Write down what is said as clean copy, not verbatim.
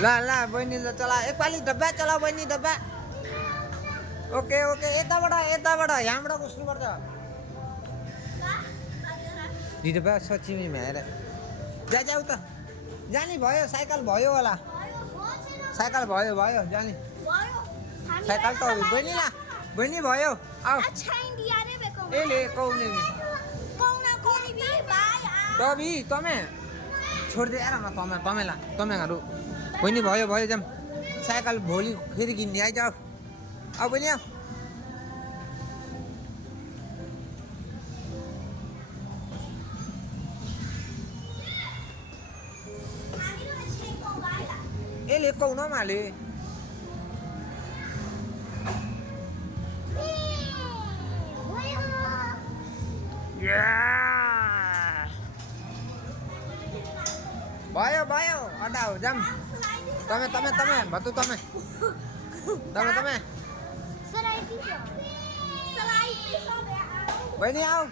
ला ला बहिनी चला एकपालि डब्बा चलाऊ बहिनी डब्बा ओके ओके यताबाट यहाँबाट घुस्नुपर्छ डब्बा सचिमीमा हेर जाऊ त जानी भयो साइकल भयो होला साइकल भयो जानी साइकल त बहिनी ला बहिनी भयो आऊ ए ले कौने तभी तमे छोड़ दे यार ना तमे गारू बहिनी भयो जाम साइकल भोलि फेरि किन्ने आइजाऊ आऊ बहिनी आऊ ए ले कौ न माले भयो अडाऊ जाम तमे भतु तमे बहिनी आऊ